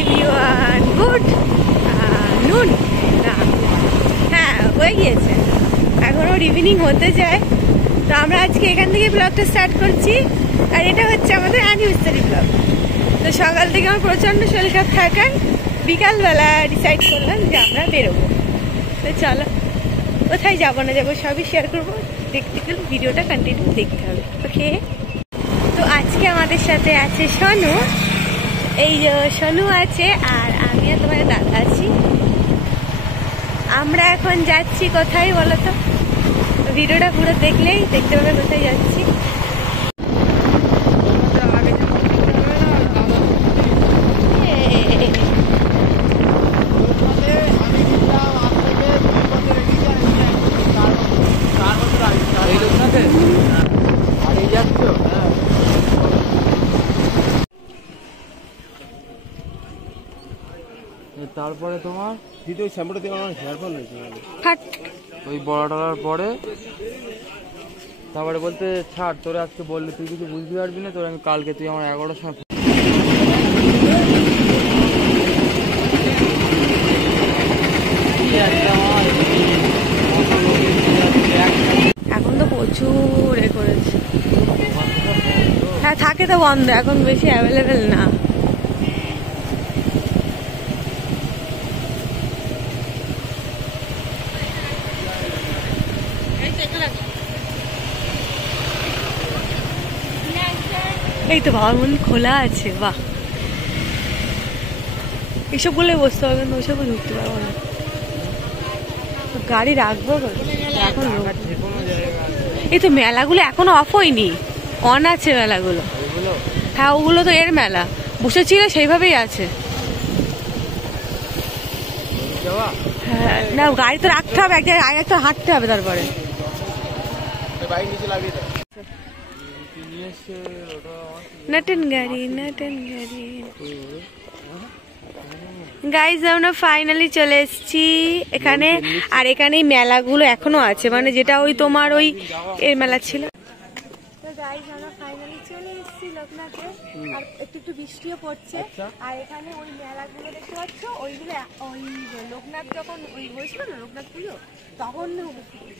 Everyone good নুন না হ্যাঁ হয়ে গিয়েছে, এখনও ইভিনিং হতে যায়। তো আমরা আজকে এখান থেকে ব্লগটা স্টার্ট করছি, আর এটা হচ্ছে আমাদের অ্যানিভার্সারি ব্লগ। তো সকাল থেকে আমার প্রচণ্ড শরীর খারাপ থাকায় বিকালবেলা ডিসাইড করলাম যে আমরা বেরোবো। তো চলো, কোথায় যাবো না যাবো সবই শেয়ার করবো, দেখতে গেলে ভিডিওটা কন্টিনিউ দেখতে হবে। ওকে, তো আজকে আমাদের সাথে আছে সোনু, এই যে সোনু আছে, আর আমি আর তোমার দাদা আছি। আমরা এখন যাচ্ছি কোথায় বলো তো, ভিডিওটা পুরো দেখলেই দেখতে পাবে কোথায় যাচ্ছি। তারপরে তোমার দ্বিতীয় শ্যাম্পুটা দিয়ে আমার হেয়ার ফল হয়েছে, ওই বড় টলার পরে তারপরে বলতে ছাড়, তোরা আজকে বললে তুই কিছু বুঝতে পারবি না, তোর আমি কালকে তুই আমার 11টার সময়। এখন তো প্রচুর এ করেছে, হ্যাঁ থাকে তো বন্ধ, এখন বেশি অ্যাভেলেবেল না। এই তো বাবার মন্দির খোলা আছে, বাহ। এসব বলে বসতে হবে না, ওসবও ঢুকতে পারবো না, গাড়ি রাখবো এখন। এই তো মেলাগুলো এখনো অফ হয়নি, অন আছে মেলাগুলো। হ্যাঁ ওগুলো তো এর মেলা বসেছিল, সেইভাবেই আছে। হ্যাঁ না, গাড়ি তো রাখতে হবে, এক জায়গায় একটা হাঁটতে হবে, তারপরে নতুন গাড়ি নতুন গাড়ি। গাইজ আমরা ফাইনালি চলে এসেছি এখানে, আর এখানে মেলাগুলো এখনো আছে, মানে যেটা ওই তোমার ওই এর মেলা ছিল। তো গাইজ আমরা ফাইনালি চলে এসেছি লোকনাথে, আর একটু একটু বৃষ্টিও পড়ছে। আর এখানে ওই মেলাগুলো দেখতে পাচ্ছ, ওইগুলো ওই লোকনাথ যখন ওই হয়েছিল না লোকনাথ পুজো, তখন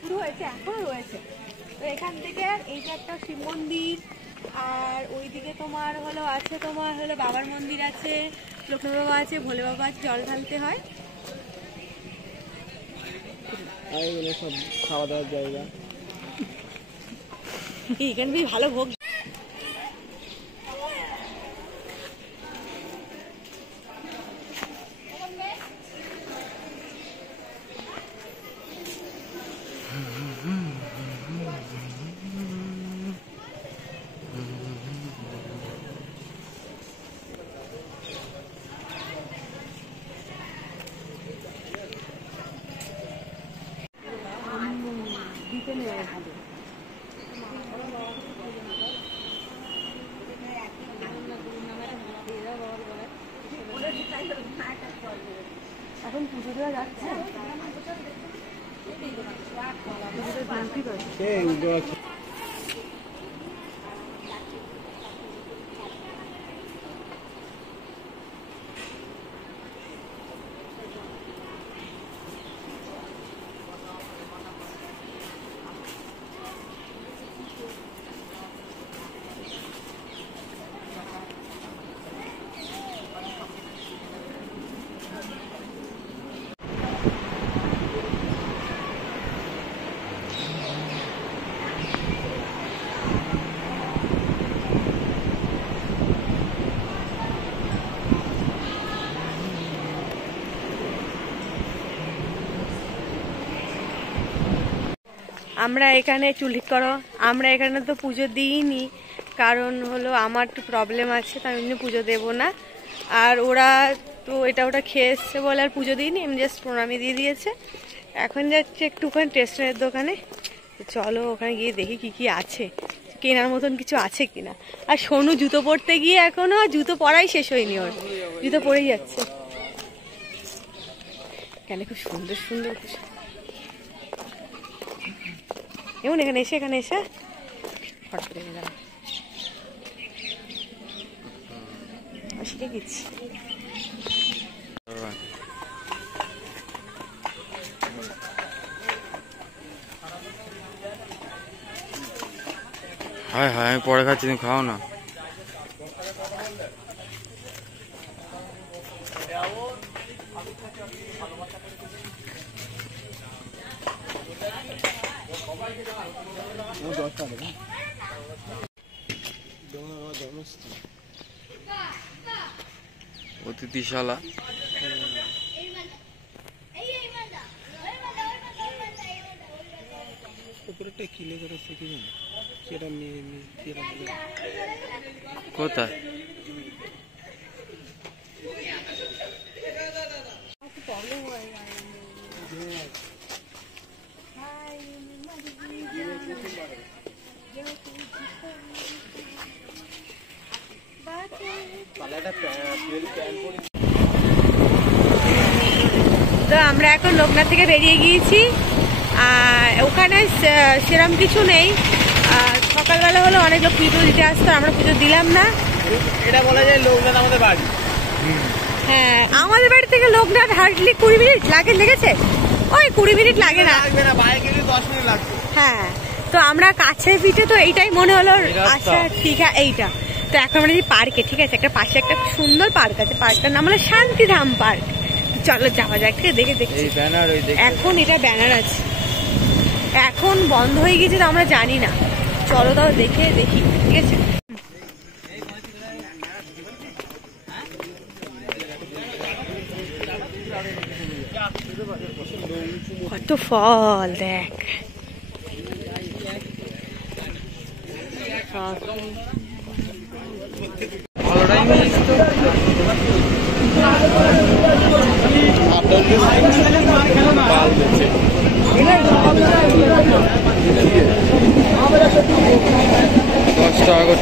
শুরু হয়েছে, এখনো রয়েছে। তো এখান থেকে এই যে একটা শিব মন্দির, আর ওইদিকে তোমার হলো আছে তোমার হলো বাবার মন্দির আছে, লক্ষ্মী বাবা আছে, ভোলে বাবা আছে, জল ঢালতে হয়। সব খাওয়া দাওয়ার জায়গা, এখানে বেশ ভালো ভোগ। এখন পুজো দেওয়া যাচ্ছে, আমরা এখানে চুলি করো, আমরা এখানে তো পুজো দিইনি, কারণ হলো আমার একটু প্রবলেম আছে, তাই জন্য পুজো দেবো না। আর ওরা তো এটা ওটা খেয়ে এসছে বলে আর পুজো দিইনি, এমনি জাস্ট প্রণামী দিয়ে দিয়েছে। এখন যাচ্ছে একটুখানি স্টেশনের দোকানে, চলো ওখানে গিয়ে দেখি কি কি আছে, কেনার মতন কিছু আছে কিনা। আর সোনু জুতো পরতে গিয়ে এখনো জুতো পরাই শেষ হয়নি, ওর জুতো পরেই যাচ্ছে। কেন খুব সুন্দর সুন্দর এমন এখানে এসে ফটো তুলে গেলাম, শিখে গেছি। হ্যাঁ হ্যাঁ আমি পরে খাচ্ছি, তুমি খাও না। অতিথিশালা। কোথায়? তো আমরা এখন লোকনাথ থেকে বেরিয়ে গিয়েছি। আর ওখানে সেরকম কিছু নেই। সকালবেলা হলো অনেক লোক পুজো দিতে আসতো, আমরা পুজো দিলাম না। এটা বলা যায় লোকনাথ আমাদের বাড়ি। হ্যাঁ, আমাদের বাড়ি থেকে লোকনাথ হার্ডলি 20 মিনিট লেগেছে। ওই 20 মিনিট লাগে না, 10 মিনিট লাগবে। হ্যাঁ, তো আমরা কাছে পিঠে তো এইটাই মনে হলো আচ্ছা ঠিক আছে এইটা। তো এখন আমরা পার্কে, ঠিক আছে, একটা পাশে একটা সুন্দর পার্ক আছে, পার্কটার নাম হলো শান্তিধাম পার্ক। চলো যাওয়া যাক, ঠিক আছে, দেখে দেখছি। এখন এটা ব্যানার আছে, এখন বন্ধ হয়ে গেছে তো আমরা জানি না। চলো তাও দেখে দেখি, ঠিক আছে। কত ফল দেখ।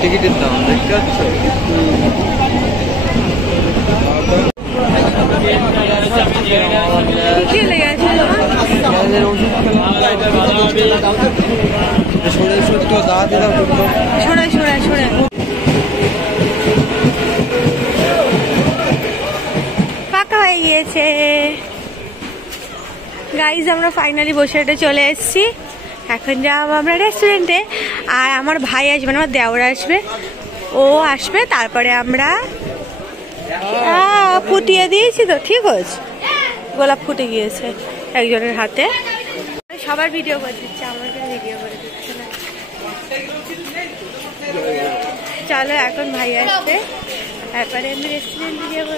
টিকিটের দাম দেখতে পাচ্ছ? ফাঁকা হয়ে গিয়েছে গাইজ, আমরা ফাইনালি বসে চলে এসেছি। এখন যাবো আমরা রেস্টুরেন্টে। আর আমার ভাই আসবে না, আমার দেওর আসবে, ও আসবে, তারপরে আমরা ফুটিয়ে দিয়েছি তো, ঠিক আছে, গোলাপ ফুটে গিয়েছে একজনের হাতে। সবার ভিডিও করে দিচ্ছে, আমাকে ভিডিও করে দিচ্ছে না। চলো এখন ভাই আসবে, তারপরে আমি রেস্টুরেন্টে যাবো।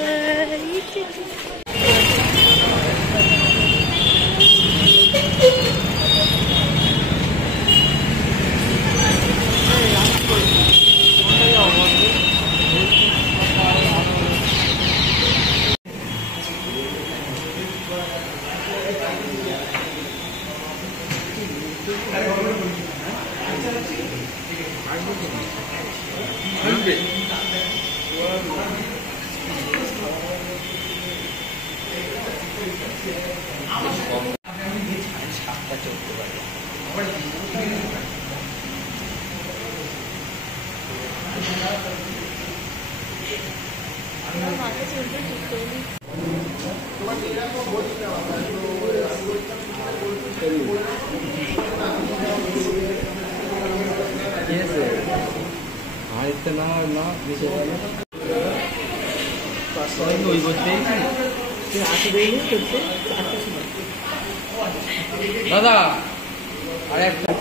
দাদা আর একটা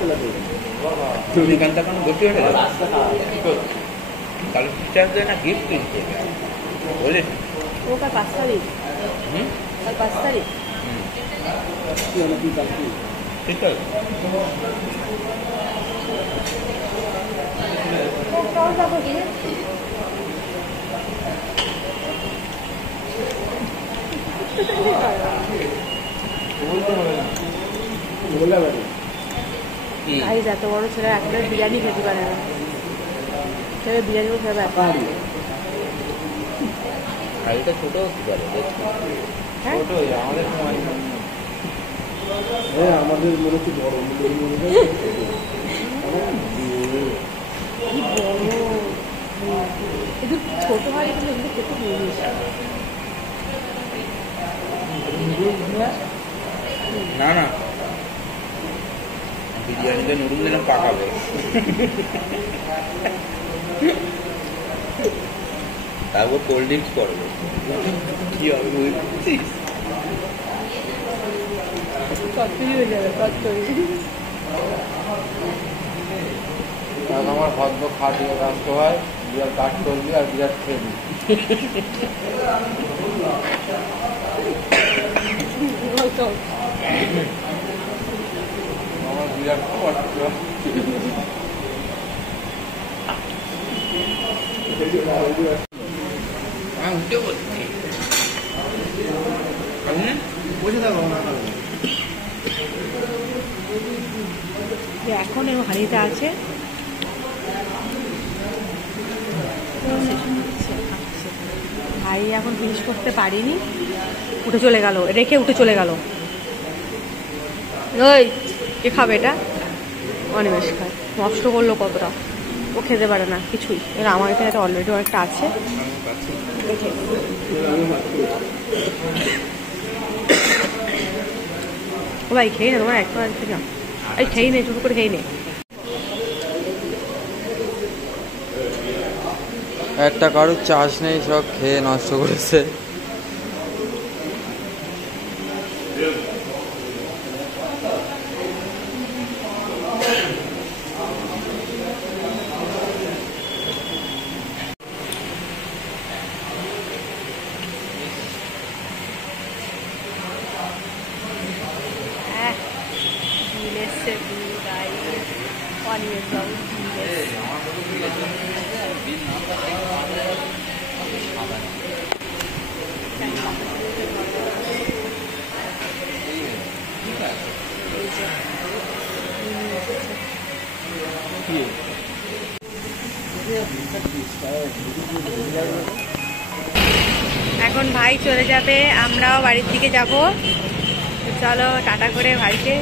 দোকানটা কেন ভর্তি হয়ে গেল? কালো টিচার দেয় না, গিফট কিনতে বলে ও কাল 5 তারিখ। কাল 5 তারিখ ঠিক আছে। এত বড় ছেলে একটা বিরিয়ানি খেতে পারে না, ছেলে বিরিয়ানি খেতে পারে। হাড়িটা ছোট হতে পারে, ছোট আমাদের মনে হচ্ছে বড়। ছোট হাড়ি কিন্তু খেতে নুডলস দিলে পাকাবে। তারপর কোল্ড ড্রিঙ্কস করবে, কি হবে বুঝছিস? আমার ভাগ্য খাটিয়ে ব্যস্ত হয়, বিরাট কাজ করবি আর বিরাট খেলবি। আমার বিরাট কষ্ট। উঠে বলছি বসে থাকো না, এখন এর হাঁড়িটা আছে, ভাই এখন ফিনিশ করতে পারিনি, উঠে চলে গেল, রেখে উঠে চলে গেল। ওই কে খাবে এটা? অনিমেষ খায়, নষ্ট করলো কতটা, ও খেতে পারে না কিছুই। এবার আমার এখানে তো অলরেডি অনেকটা আছে। ও ভাই খেয়ে নে, তোমার একটু থেকে এই খেয়ে নে, ছোটো করে খেয়ে নে। একটা কারোর চাষ নেই, সব খেয়ে নষ্ট করেছে। এখন ভাই চলে যাবে, আমরাও বাড়ির দিকে যাব। চলো টাটা করে ভাইকে।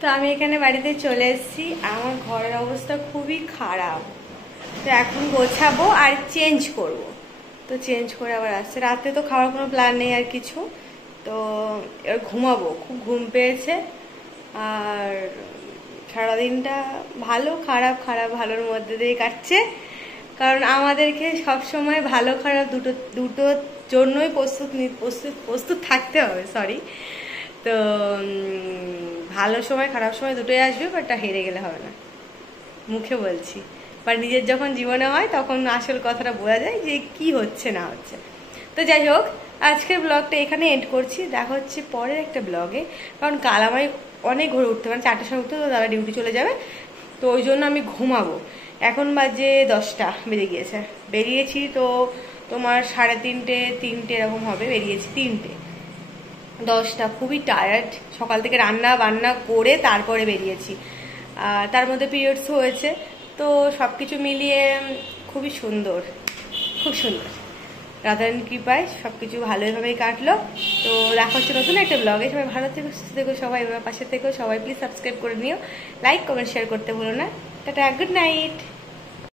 তো আমি এখানে বাড়িতে চলে এসেছি, আমার ঘরের অবস্থা খুবই খারাপ। তো এখন গোছাবো আর চেঞ্জ করব। তো চেঞ্জ করে আবার আসছে, রাতে তো খাওয়ার কোনো প্ল্যান নেই আর কিছু। তো এবার ঘুমাবো, খুব ঘুম পেয়েছে। আর সারাদিনটা ভালো খারাপ খারাপ ভালোর মধ্যে দিয়ে কাটছে, কারণ আমাদেরকে সবসময় ভালো খারাপ দুটোর জন্যই প্রস্তুত থাকতে হবে। সরি, তো ভালো সময় খারাপ সময় দুটোই আসবে, বাট হেরে গেলে হবে না, মুখে বলছি। বা নিজের যখন জীবনে হয় তখন আসল কথাটা বোঝা যায় যে কি হচ্ছে না হচ্ছে। তো যাই হোক, আজকের ব্লগটা এখানে এন্ড করছি, দেখা হচ্ছে পরের একটা ব্লগে। কারণ কাল আমায় অনেক ঘরে উঠতে, মানে 4টার সময় উঠতে, তো দাদা ডিউটি চলে যাবে, তো ওই জন্য আমি ঘুমাবো। এখন বাজে 10টা বেজে গিয়েছে, বেরিয়েছি তো তোমার 3:30 এরকম হবে, বেরিয়েছি 3টে 10টা, খুবই টায়ার্ড। সকাল থেকে রান্না বান্না করে তারপরে বেরিয়েছি, তার মধ্যে পিরিয়ডস হয়েছে, তো সব কিছু মিলিয়ে খুবই সুন্দর, খুব সুন্দর। রাধারানীর কৃপায় সব কিছু ভালোভাবেই কাটলো। তো দেখা হচ্ছে নতুন একটা ব্লগে। সবাই ভালো থেকো, সুস্থ থেকো, সবাই পাশে থেকো, সবাই প্লিজ সাবস্ক্রাইব করে নিও, লাইক কমেন্ট শেয়ার করতে ভুলো না। Tata, good night.